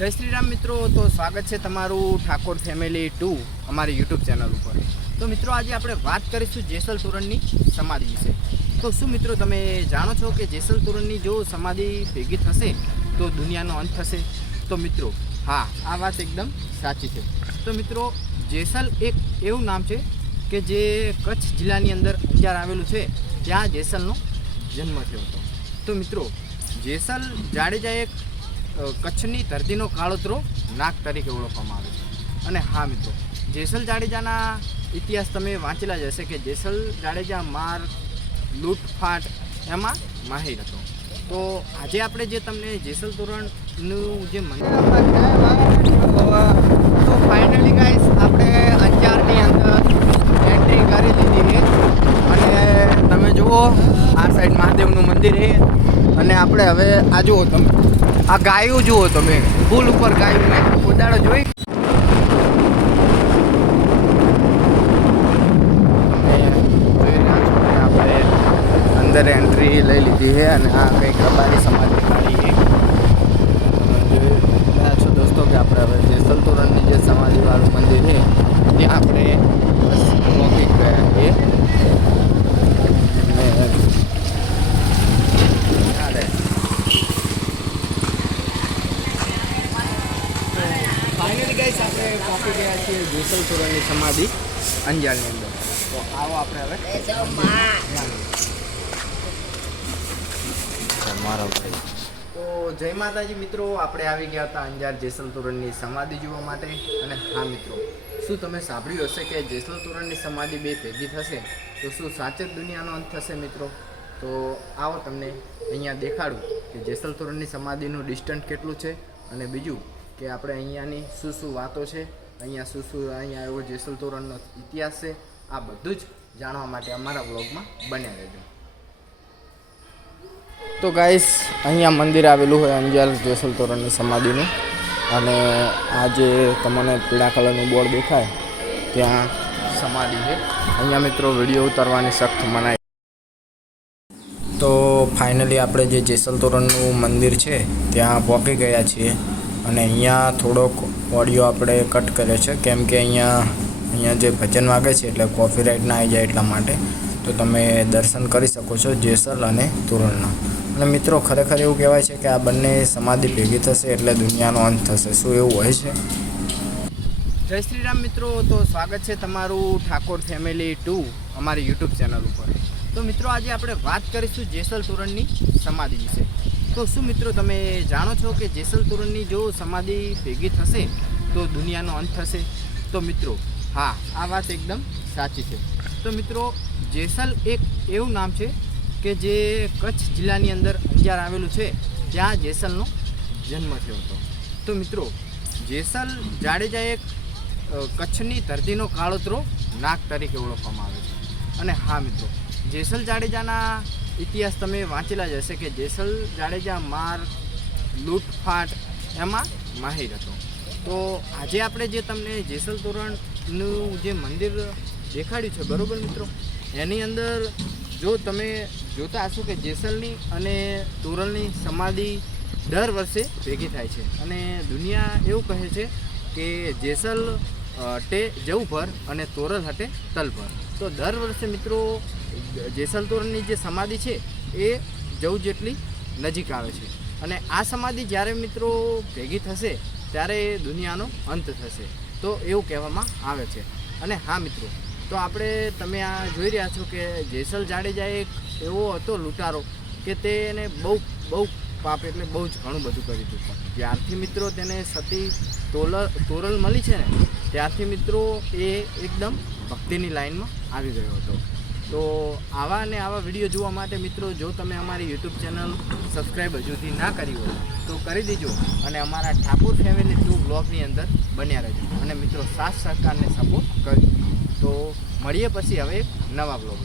जय श्री राम मित्रों। तो स्वागत है तमारू ठाकोर फैमिली 2 अमारी यूट्यूब चैनल पर। तो मित्रों आज आपणे बात करीशुं जेसल तोरणनी समाधि विषे। तो शुं मित्रों तमे जाणो छो कि जेसल तोरणनी जो समाधि भेगी थशे तो दुनियानो अंत थशे? तो मित्रों हाँ, आ बात एकदम साची है। तो मित्रों जेसल एक एवं नाम है कि जे कच्छ जिल्लानी अंदर अंजार आवेलुं छे, त्यां जेसलनो जन्म थयो हतो। तो मित्रों जेसल जाडेजा एक कच्छनी धरतीनो काळोतरो नाग तरीके ओळखवामां आवे छे। अने हाँ मित्रों जेसल जाडेजाना इतिहास तमे वांचेला ज हशे कि जेसल जाडेजा मार लूटफाट एमां माहिर हतो। तो आजे आपणे जे तमने जेसल तोरणनुं जे तो फाइनली गाइस आपणे अंजारनी अंदर एंट्री करी लीधी है। अने तमे जुओ आ साइड महादेवनुं मंदिर है। अने आपणे हवे आ जुओ तमे आ गायों जुओ तमे पुल पर गायों ने उदाड़ो जोई अंदर एंट्री लई लीधी है। अने आ कई रबारी समाधि काढ़ी है। जोई छो दोस्तों कि आपणे हवे जेसल तोरणनी जे समाधि वाळुं मंदिर है त्यां आपणे पહોંચી ગયા છીએ। फाइनली गाइस आपणे पહોંચી ગયા છીએ જેસલ તોરણની સમાધિ અંજારની અંદર। તો આવો આપણે હવે મારો ભાઈ તો જય માતાજી મિત્રો, આપણે આવી ગયા હતા અંજાર જેસલ તોરણની સમાધિ જોવા માટે। અને હા મિત્રો, શું તમે સાંભળ્યું હશે કે જેસલ તોરણની સમાધિ બે ભેગી થશે તો શું સાચે જ દુનિયાનો અંત થશે મિત્રો? તો આવો તમને અહીંયા દેખાડું કે જેસલ તોરણની સમાધિનું ડિસ્ટન્સ કેટલું છે અને બીજું કે આપણે અહીંયાની શું વાતો છે, અહીંયા અહીંયા એવો જેસલ તોરણનો ઇતિહાસ છે, આ બધું જ જાણવા માટે અમારા વ્લોગમાં બન્યા રહેજો। તો ગાઈસ અહીંયા મંદિર આવેલું હોય અંજાર જેસલ તોરણની સમાધિનું। અને આ જે તમને પીળા કલરનું બોર્ડ દેખાય ત્યાં સમાધિ છે। અહીંયા મિત્રો વિડીયો ઉતારવાની સખ્ત મનાઈ। તો ફાઇનલી આપણે જે જેસલ તોરણનું મંદિર છે ત્યાં પહોંચી ગયા છીએ। અને અહીંયા થોડોક ઓડિયો આપણે કટ કર્યો છે કેમ કે અહીંયા જે ભજન વાગે છે એટલે કોપીરાઇટ ના આવી જાય એટલા માટે। તો તમે દર્શન કરી શકો છો જેસલ અને તોરણના। અને મિત્રો ખરેખર એવું કહેવાય છે કે આ બંને સમાધિ ભેગી થશે એટલે દુનિયાનો અંત થશે। શું એવું હોય છે? જય શ્રી રામ મિત્રો। તો સ્વાગત છે તમારું ઠાકોર ફેમિલી 2 અમારી યુટ્યુબ ચેનલ ઉપર। તો મિત્રો આજે આપણે વાત કરીશું જેસલ તોરણની સમાધિ વિશે। તો શું મિત્રો તમે જાણો છો કે જેસલ તોરણની જો સમાધિ ભેગી થશે તો દુનિયાનો અંત થશે? તો મિત્રો હા, આ વાત એકદમ સાચી છે। તો મિત્રો જેસલ એક એવું નામ છે કે જે કચ્છ જિલ્લાની અંદર અંજાર આવેલું છે, ત્યાં જેસલનો જન્મ થયો હતો। તો મિત્રો જેસલ જાડેજા એક કચ્છની ધરતીનો કાળોતરો નાગ તરીકે ઓળખવામાં આવે છે। અને હા મિત્રો જેસલ જાડેજાના ઇતિહાસ તમે વાંચેલા જ હશે કે જેસલ જાડેજા માર લૂટફાટ એમાં માહિર હતો। તો આજે આપણે જે તમને જેસલ તોરણનું જે મંદિર દેખાડ્યું છે બરાબર મિત્રો, એની અંદર જો તમે જોતા હશો કે જેસલની અને તોરલની સમાધિ દર વર્ષે ભેગી થાય છે। અને દુનિયા એવું કહે છે કે જેસલ હટે જવ ભર અને તોરલ હટે તલ ભર। તો દર વર્ષે મિત્રો જેસલ તોરણની જે સમાધિ છે એ જવ જેટલી નજીક આવે છે। અને આ સમાધિ જ્યારે મિત્રો ભેગી થશે ત્યારે દુનિયાનો અંત થશે, તો એવું કહેવામાં આવે છે। અને હા મિત્રો, તો આપણે તમે આ જોઈ રહ્યા છો કે જેસલ જાડેજા એક એવો હતો લૂંટારો કે તેને બહુ પાપ એટલે બહુ જ ઘણું બધું કર્યું હતું। પણ જ્યારથી મિત્રો તેને સતી તોરલ મળી છે ને ત્યારથી મિત્રો એ એકદમ ભક્તિની લાઈનમાં આવી ગયો હતો। તો આવા અને આવા વિડીયો જોવા માટે મિત્રો જો તમે અમારી યુટ્યુબ ચેનલ સબસ્ક્રાઈબ હજુથી ના કરી હોય તો કરી દેજો અને અમારા ઠાકોર ફેમિલી 2 બ્લોગની અંદર બન્યા રહેજો અને મિત્રો સાથ સહકારને સપોર્ટ કરજો। તો મળીએ પછી હવે એક નવા બ્લોગ।